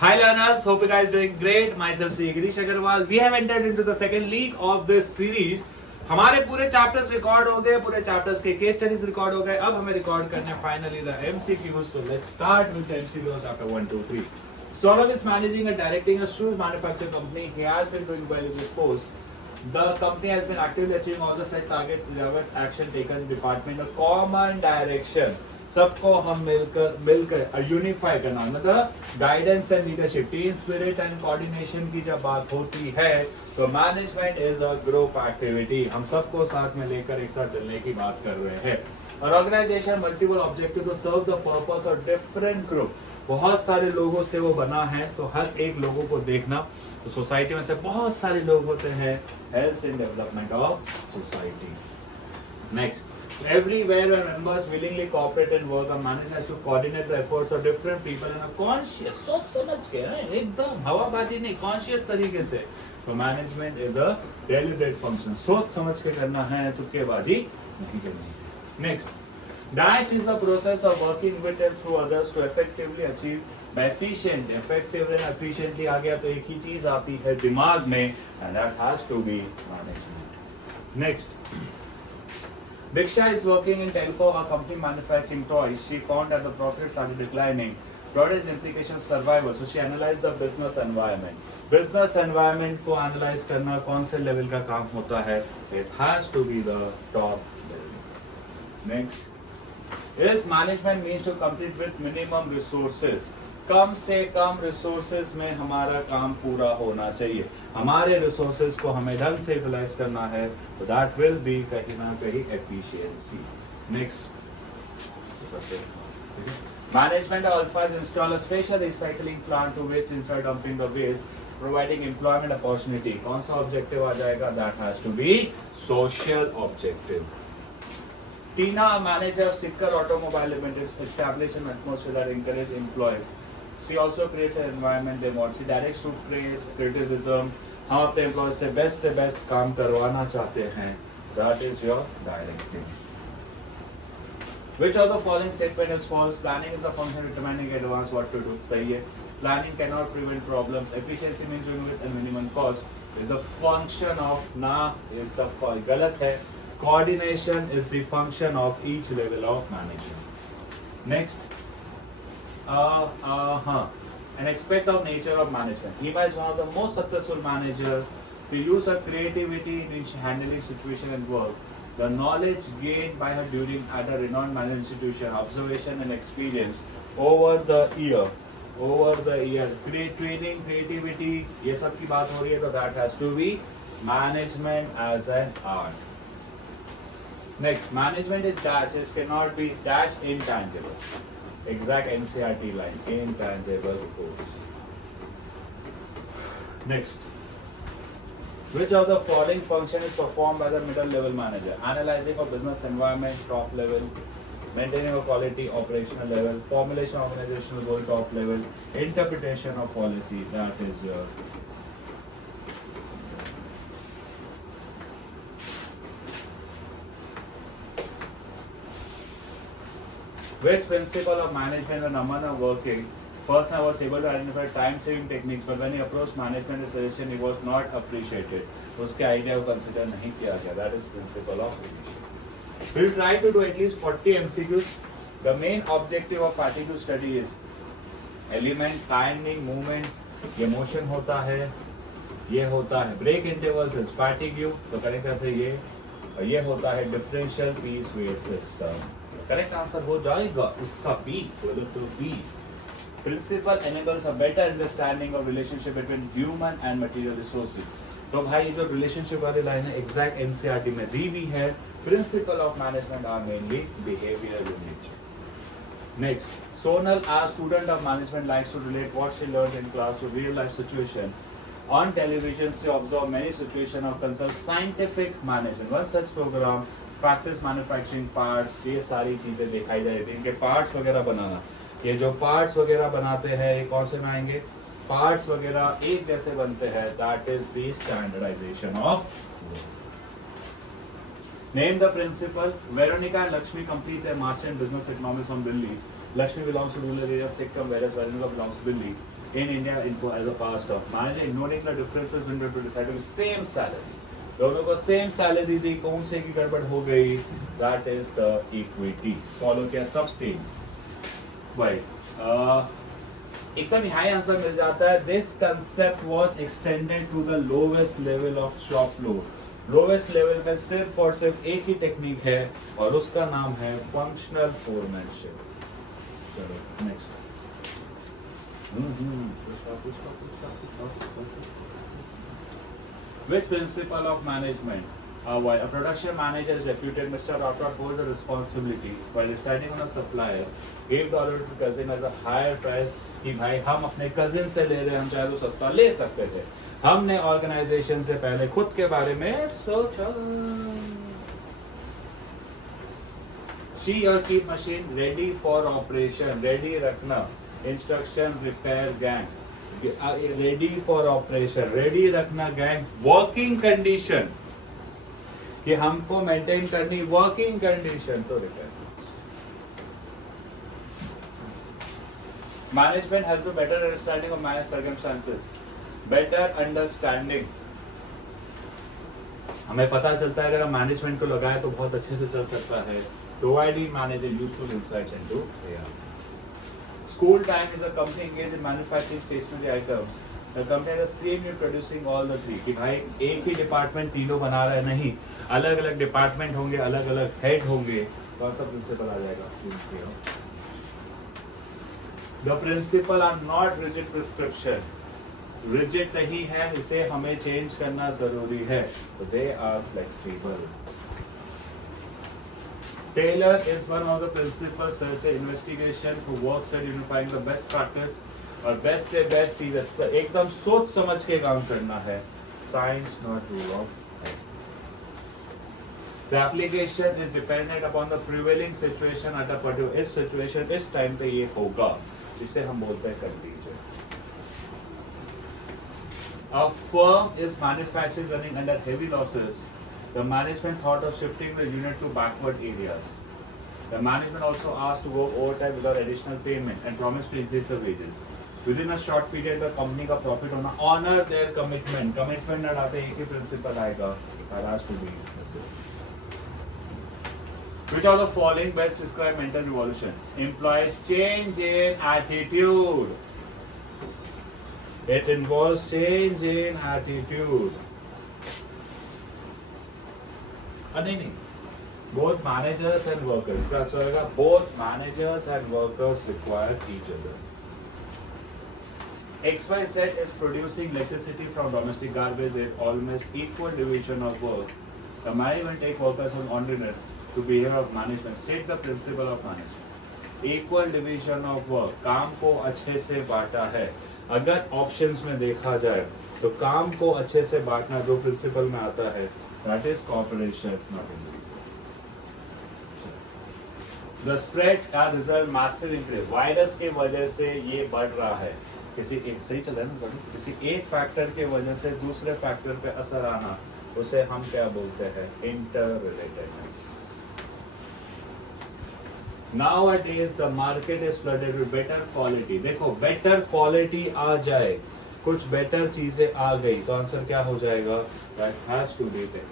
Hi learners, hope you guys doing great. Myself Sri Girish Agarwal. We have entered into the second league of this series. हमारे पूरे chapters record हो गए, पूरे chapters के case studies record हो गए. अब हमें रिकॉर्ड करना है finally the MCQs. So let's start with the MCQs after 1, 2, 3. Saurav is managing and directing a shoes manufacturing company. He has been doing well in this post. The company has been actively achieving all the set targets. There was action taken in department a common direction. सबको हम मिलकर unify करना मतलब guidance and leadership team spirit and coordination की जब बात होती है तो management is a group activity. हम सबको साथ में लेकर एक साथ चलने की बात कर रहे हैं. और organization multiple objective to serve the purpose of different group. बहुत सारे लोगों से वो बना है तो हर एक लोगों को देखना. तो सोसाइटी में से बहुत सारे लोग होते हैं. Helps in development of society. Next, everywhere where members willingly cooperate and work, a manager has to coordinate the efforts of different people in a conscious सोच समझ के एकदम हवाबाजी नहीं conscious तरीके से. तो management is a deliberate function. सोच समझ के करना है तुक्केबाजी नहीं करनी. Next, dash is the process of working with and through others to effectively achieve by efficient, effective and efficiently. आ गया तो एक ही चीज आती है दिमाग में and that has to be management. Next, Diksha is working in Telco, a company manufacturing toys. She found that the profits started declining. Product's implications survival. So she analyzed the business environment. Business environment को analyze करना कौन से level का काम होता है? It has to be the top level. Next, is management means to complete with minimum resources. कम से कम resources में हमारा काम पूरा होना चाहिए. हमारे रिसोर्सेज को हमें ढंग से यूटिलाइज करना है तो दैट विल बी कहीं ना कहीं efficiency. Next, management alpha install a special recycling plant to waste instead dumping the waste, providing employment opportunity. कौन सा ऑब्जेक्टिव आ जाएगा? That has to be social objective. Tina, a manager of Sikkar Automobile Limited, established an atmosphere that encourages employees. She also creates an environment they want. She directs to praise, criticism. हम अपने employ से best काम करवाना चाहते हैं. That is your directive. Which of the following statement is false? Planning is a function determining in advance what to do. सही है. Planning cannot prevent problems. Efficiency means doing with a minimum cost. Is a function of ना is the गलत है. Coordination is the function of each level of management. Next, an aspect of nature of management. Eva is one of the most successful managers. To use her creativity in handling situation and work, the knowledge gained by her during at a renowned management institution, observation and experience over the year. Training, creativity, ये सब की बात हो रही है तो that has to be management as an art. Next, management is dash. It cannot be dash intangible. Exact NCERT line. Intangible force. Next, which of the following function is performed by the middle level manager? Analyzing of business environment, top level. Maintaining of quality, operational level. Formulation of organizational goal, top level. Interpretation of policy, that is your. Which principle of management and among of working person was able to identify time-saving techniques, but when he approached management with suggestion, he was not appreciated. उसके idea को consider नहीं किया गया. That is principle of leadership. We'll try to do at least 40 MCQs. The main objective of fatigue study is element, timing, movements. ये motion होता है, ये होता है. Break intervals is fatigue. तो करेक्ट ऐसे ये होता है differential piece weight system. Correct answer हो जाएगा इसका बी. बोलो तो B. Principle enables a better understanding of relationship between human and material resources. तो भाई जो रिलेशनशिप वाली लाइन है एग्जैक्ट एनसीईआरटी में दी हुई है. Principle of management are mainly behavioural in nature. Next, Sonal, as student of management, likes to relate what she learned in class to real life situation. On television, she observed many situations of concern scientific management. One such program, factors manufacturing parts, ये सारी चीज़ें दिखाई जा रही थी. इनके parts वगैरह बनाना, ये जो पार्ट्स वगैरह बनाते हैं ये कौन से में आएंगे? पार्ट्स वगैरह एक जैसे बनते हैं. That is the standardisation of. Name the principle. Veronica and Lakshmi complete their master in business economics from Delhi. Lakshmi belongs to rural area Sikkim, whereas Veronica belongs to Delhi. in India as a power stock manager, ignoring the differences between the two decided with same salary. दोनों को same salary दी, कौन से की गड़बड़ हो गई? That is the equity. Follow किया सब सेम. राइट, एकदम हाई आंसर मिल जाता है. This concept was extended to the lowest level of shop floor. Lowest level में सिर्फ और सिर्फ एक ही टेक्निक है और उसका नाम है फंक्शनल फोरमैनशिप. चलो next. Which principle of management? While a production manager is reputed, Mr. Rathod holds a responsibility while deciding on a supplier, gave the order to cousin as a higher price कि भाई हम अपने cousin से ले रहे हैं, हम चाहे तो सस्ता ले सकते थे. हमने organization से पहले खुद के बारे में सोचा. She or keep machine ready for operation, ready रखना. Instruction repair gang. Ready for operation, ready रखना गैंग. वर्किंग कंडीशन कि हमको मेंटेन करनी वर्किंग कंडीशन तो repair. Management has a better understanding of manage circumstances. Better understanding, हमें पता चलता है अगर हम मैनेजमेंट को लगाए तो बहुत अच्छे से चल सकता है. Providing manager useful insights into AR. School time is a company engaged in manufacturing stationery items. The company has the same unit producing all the three. कि भाई एक ही डिपार्टमेंट तीनों बना रहा है, नहीं, अलग अलग डिपार्टमेंट होंगे, अलग अलग हेड होंगे. कौन सा प्रिंसिपल आ जाएगा? The principle are not rigid prescription. Rigid नहीं है, इसे हमें चेंज करना जरूरी है. So they are flexible. Taylor is one of the principles से investigation for work study unifying the best practice और best से best चीज़ एकदम सोच समझ के काम करना है. Science not rule of fact. The application is dependent upon the prevailing situation at a particular इस situation इस टाइम पे ये होगा, जिसे हम बोलते हैं contingent. A firm is manufacturing running under heavy losses. The management thought of shifting the unit to backward areas. The management also asked to work overtime without additional payment and promised to increase the wages. Within a short period, the company का profit होना, honor their commitment. Commitment न डालते एक ही principle आएगा. That has to be the same. Which of the following best describe mental revolution? Implies change in attitude. It involves change in attitude. नहीं, both managers and workers. क्या होगा? Both managers and workers require each other. XYZ is producing electricity from domestic garbage with almost equal division of work. The management take workers on ordinance to behavior of management. State the principle of management. Equal division of work. काम को अच्छे से बांटा है. अगर options में देखा जाए तो काम को अच्छे से बांटना जो principle में आता है, that is cooperation, not individual. The spread का result massive increase. वायरस के वजह से ये बढ़ रहा है. किसी एक सही चल रहा है ना, किसी एक फैक्टर के वजह से दूसरे फैक्टर पे असर आना, उसे हम क्या बोलते हैं? Interrelatedness. Nowadays the market is flooded with better quality. देखो better quality आ जाए, कुछ better चीजें आ गई तो आंसर क्या हो जाएगा? That has to be there.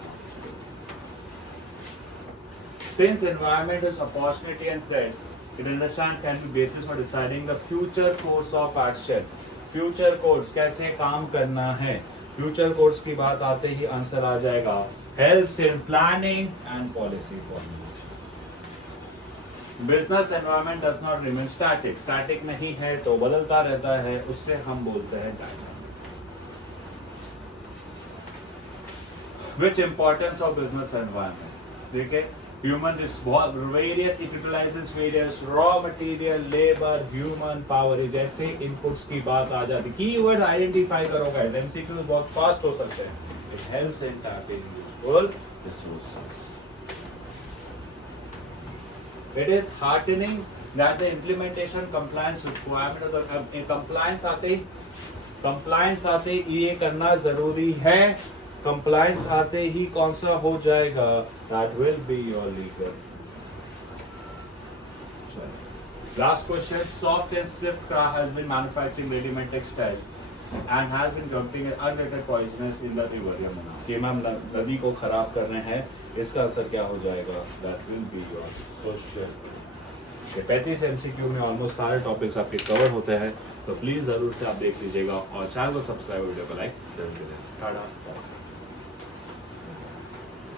Since environment is opportunity and threats, it understand can be basis for deciding the future course of action. Future course कैसे काम करना है? Future course की बात आते ही आंसर आ जाएगा. Helps in planning and policy formulation. Business environment does not remain static. Static नहीं है तो बदलता रहता है, उससे हम बोलते हैं dynamic. Which importance of business environment? देखिए, human various it utilizes various raw material, labor, human power. जैसे inputs की बात आ जाती, keywords identify करो guys. MCQ बहुत fast हो सकते हैं. It helps in tapping useful resources. It is heartening that the implementation compliance requirement of the compliance आते ये करना जरूरी है. Compliance आते ही कौन सा हो जाएगा? That will be your legal. Last question. Soft and Swift car has been manufacturing ready-made textile and has been dumping unrated poisonous in the river Yamuna. कि मैम नदी को खराब कर रहे हैं, इसका आंसर क्या हो जाएगा? That will be your social. 35 MCQ में ऑलमोस्ट सारे टॉपिक्स आपके कवर होते हैं, तो प्लीज़ ज़रूर से आप देख लीजिएगा और चैनल को सब्सक्राइब, वीडियो को लाइक जरूर करें। टाटा।